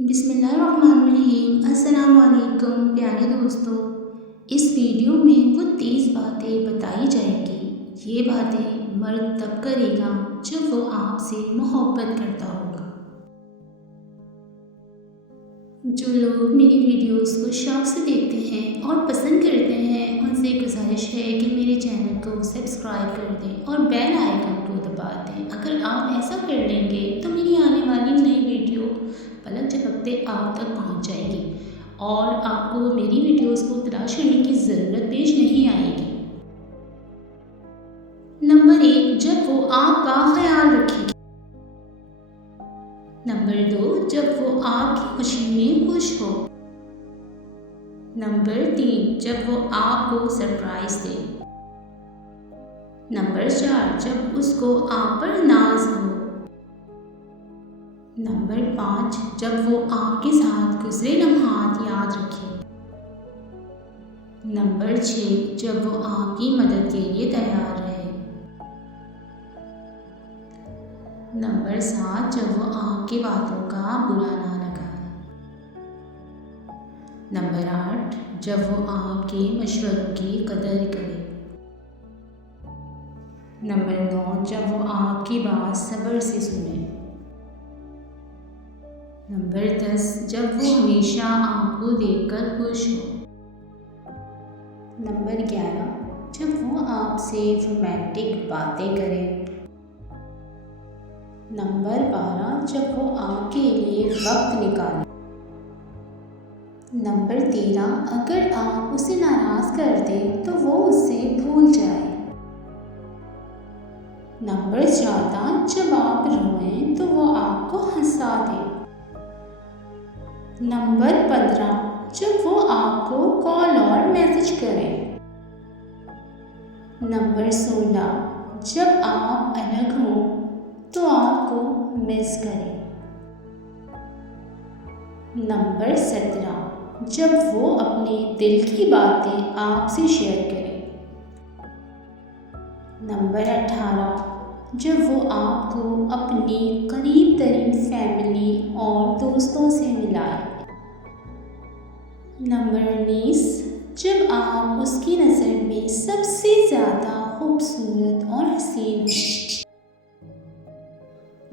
बिस्मिल्लाहिर्रहमानिर्रहीम। अस्सलाम वालेकुम प्यारे दोस्तों। इस वीडियो में वो 30 बातें बताई जाएंगी। ये बातें मर्द तब करेगा जब वो आपसे मोहब्बत करता होगा। जो लोग मेरी वीडियोस को शौक़ से देखते हैं और पसंद करते हैं, उनसे गुजारिश है कि मेरे चैनल को सब्सक्राइब कर दें और बेल आइकन को दबा दें। अगर आप ऐसा कर लेंगे तो मेरी आने वाली नई वीडियो पलक झपकते आप तक पहुंच जाएगी और आपको मेरी वीडियोस को तलाश करने की ज़रूरत पेश नहीं आएगी। नंबर 1, जब वो आपका ख्याल रखेगी। नंबर 2, जब वो आपकी खुशी में खुश हो। नंबर 3, जब वो आपको सरप्राइज दे। नंबर 4, जब उसको आप पर नाज हो। नंबर 5, जब वो आपके साथ गुजरे लम्हात याद रखे। नंबर 6, जब वो आपकी मदद के लिए तैयार रहे। नंबर 7, जब वो आपकी बातों का बुरा ना लगाए। नंबर 8, जब वो आपके मशवरों की कदर करे। नंबर 9, जब वो आपकी बात सब्र से सुने। नंबर 10, जब वो हमेशा आपको देखकर खुश हो। नंबर 11, जब वो आपसे रोमांटिक बातें करे। नंबर 12, जब वो आपके लिए वक्त निकाले। नंबर 13, अगर आप उसे नाराज़ कर दें तो वो उसे भूल जाए। नंबर 14, जब आप रोएं तो वो आपको हंसा दे। नंबर 15, जब वो आपको कॉल और मैसेज करे। नंबर 16, जब आप अलग हों तो आपको मिस करें। नंबर 17, जब वो अपने दिल की बातें आपसे शेयर करे। नंबर 18, जब वो आपको अपनी करीब तरीन फैमिली और दोस्तों से मिलाए। नंबर 19, जब आप उसकी नज़र में सबसे ज़्यादा खूबसूरत और हसीन हो।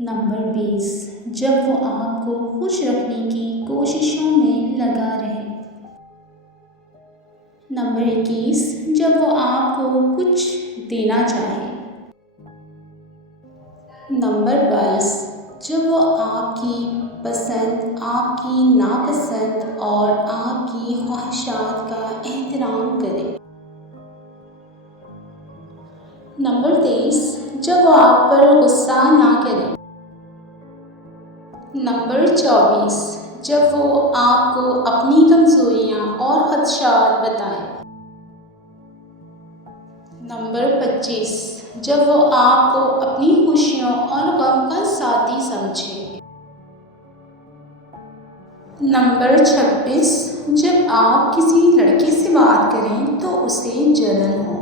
नंबर 20, जब वो आपको खुश रखने की कोशिशों में लगा रहे। नंबर 21, जब वो आपको कुछ देना चाहे। नंबर 22, जब वो आपकी पसंद, आपकी नापसंद और आपकी ख्वाहिशात का एहतराम करे। नंबर 23, जब वो आप पर गुस्सा ना करे। नंबर 24, जब वो आपको अपनी कमजोरियां और खदशात बताए। नंबर 25, जब वो आपको अपनी खुशियों और गम का साथी समझे। नंबर 26, जब आप किसी लड़की से बात करें तो उसे जलन हो।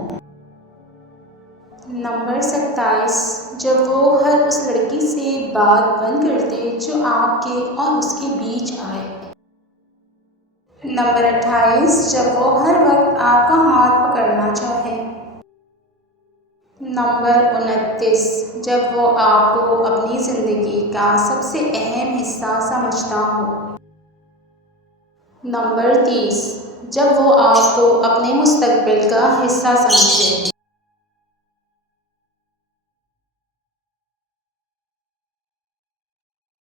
नंबर 27, जब वो हर उस लड़की से बात बंद कर दे जो आपके और उसके बीच आए। नंबर 28, जब वो हर वक्त आपका हाथ पकड़ना चाहे। नंबर 29, जब वो आपको अपनी ज़िंदगी का सबसे अहम हिस्सा समझता हो। नंबर 30, जब वो आपको अपने मुस्तकबिल का हिस्सा समझे।